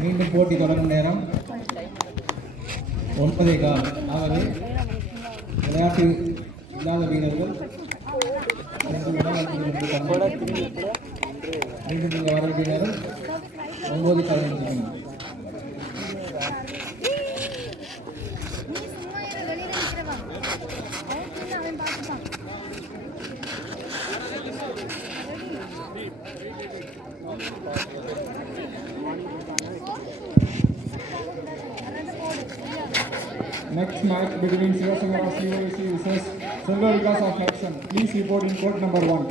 மீண்டும் போட்டி தொடரும் நேரம் 9:15. ஆகவே விளையாட்டு இல்லாத வீரர்கள் மீண்டும் நீங்கள் வர வேண்டிய நேரம் 9:15. Next match between Sivasangara COAC versus Silver Vikas of Hudson. Please report in court number 1.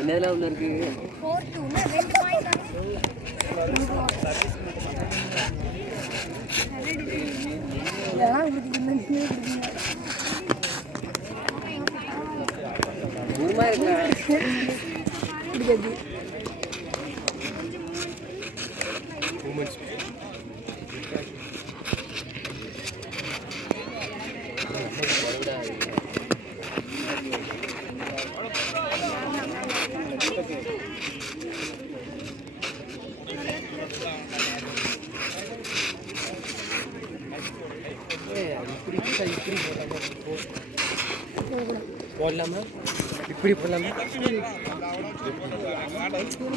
என்னதுல இருக்கு 4-2 ல 2 பாயிண்ட் போடலாமா இப்படி போடலாமா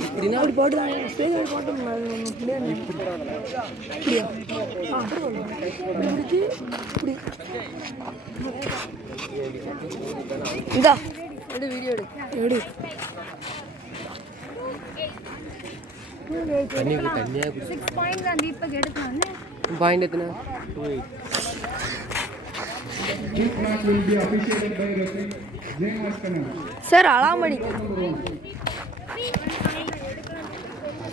இப்படின்னா அப்படி போட்டுதான் ஸ்பேஸ் போட்டோம் இதா எடு வீடியோ எடு தண்ணியா 6 பாயிண்ட்ஸ் அந்த இப்ப எடுக்கணும் பாயிண்ட் எத்தனை 2-8. This match will be officiated by referee Jain Vaskana. Sir அலாமடி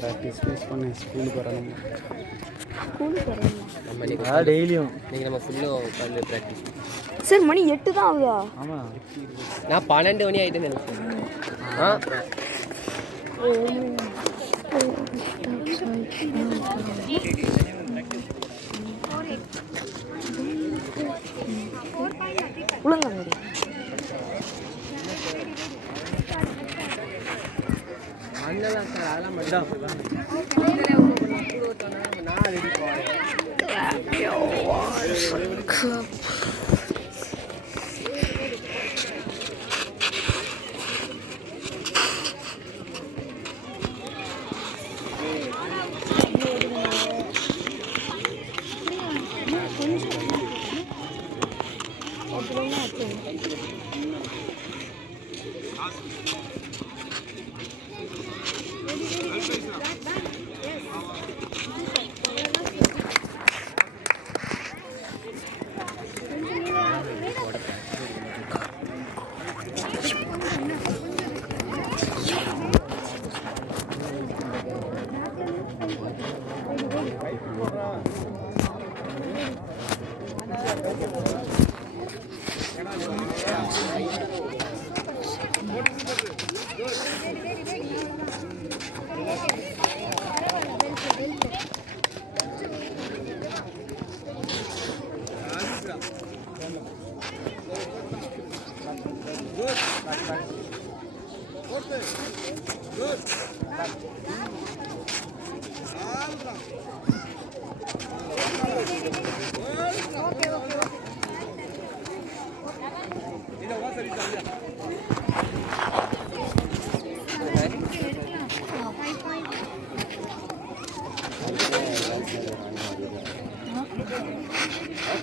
practice பண்ண ஸ்கூலுக்கு வரணும். நம்ம நீங்க டெய்லியும் நம்ம ஃபுல்லா உட்கார்ந்து பிராக்டீஸ். சார் மணி 8 தான் ஆகுதா? ஆமா. நான் 12 மணி ஆயிட்டேன்னு நினைச்சேன். உலங்கங்கடி அண்ணலாம் சார் அதெல்லாம் மட்டும் நான் ரெடி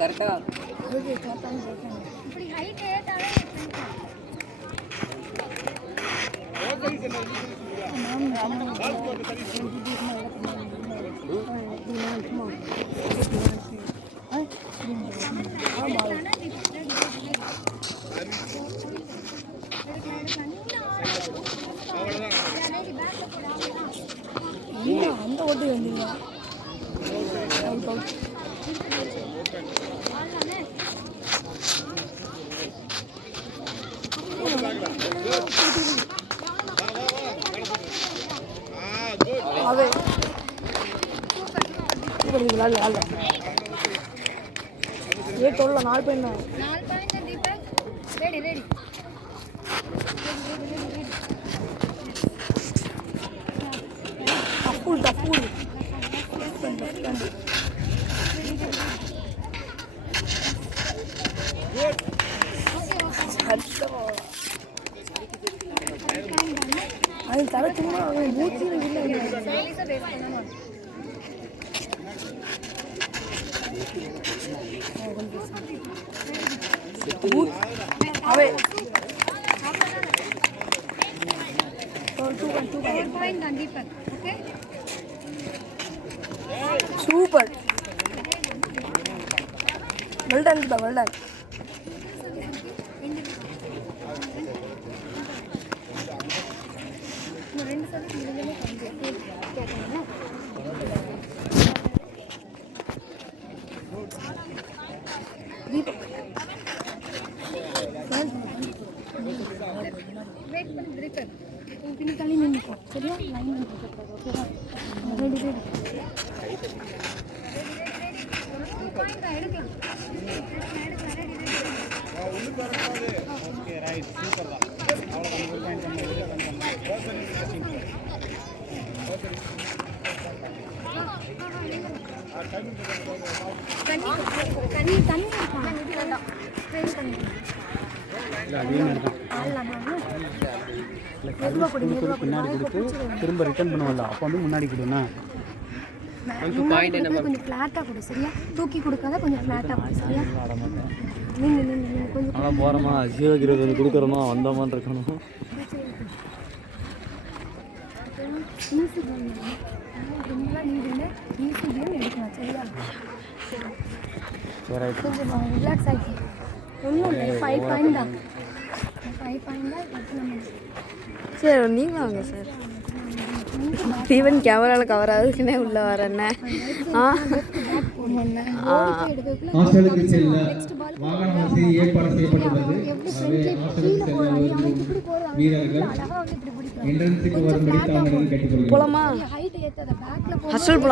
கரெக்டா இப்படி ஹைட் ஏத்தாவே அந்த ஓட்டு வந்தீங்க அவே விளாட்ல விளாட்ல ஏ தொல்ல 4 பாயிண்ட் தான் 4 பாயிண்ட் தான் Deepak. Ready ready. Duffel duffel அது தர சும்மா அவன் மூச்சில் இல்லை சைலன்ஸா பேஸ் பண்ணணும். அவே 4 பாயிண்ட் தான் Deepak. Okay super well done Deepa well done ரெண்டு சர்வீஸ் முடிஞ்சலே கேட்கணும். வெயிட் பண்ணி தீபக். பின்ன தள்ளி நின்னுக்கோ சரியா? லைன் நின்னுக்கோ ஓகேவா? Ready ready. பாயிண்ட் தான் எடுக்கலாம். ஓகே ரைட் சூப்பர் தான் அவ்வளோதான் ஒரு பாயிண்ட் பண்ணி தண்ணி தண்ணி இதெல்லாம் ட்ரெயின் பண்ணி இல்லை அதே மாதிரி தான் இல்லை கரும்பு பின்னாடி கொடுத்து திரும்ப ரிட்டர்ன் பண்ணுவோம்ல அப்போ வந்து முன்னாடி கொடுண்ணா கொஞ்சம் ஃப்ளாட்டாக கொடு சரியா? தூக்கி கொடுக்காத கொஞ்சம் ஃப்ளாட்டாக கொடு சரியா? ஆட மாட்டேன் நீங்க கொஞ்சம் ஆனால் போகிறோமா ஜீவகிரகம் கொடுக்குறோமா வந்தோமான்னு இருக்கணும் ஈஸி கேம் ரொம்பலாம் நீ இல்லை ஈஸி கேம் எடுக்கலாம் சரியா? சரி கொஞ்சம் ரிலாக்ஸ் ஆகி ஒன்றும் இல்லை 5 பாயிண்ட் தான் 5 பாயிண்ட் தான் பத்து நம்ம சரி நீங்கள் வாங்க சார் ஈவன் கேமராவில் கவர் ஆகுதுக்குன்னே உள்ளே வரேன்னே ஹாஸ்டலுக்கு செல்ல வாகன வசதி ஏற்பாடு செய்யப்பட்டுள்ளது. ஆகவே ஹாஸ்டலுக்கு செல்ல வரும் வீரர்கள் என்ட்ரன்ஸுக்கு வரும்படி தாங்கள் கேட்டுக்கொள்கிறோம். போலாமா ஹைட் ஏற்றாத பேக்கில் ஹாஸ்டல் போலாம்.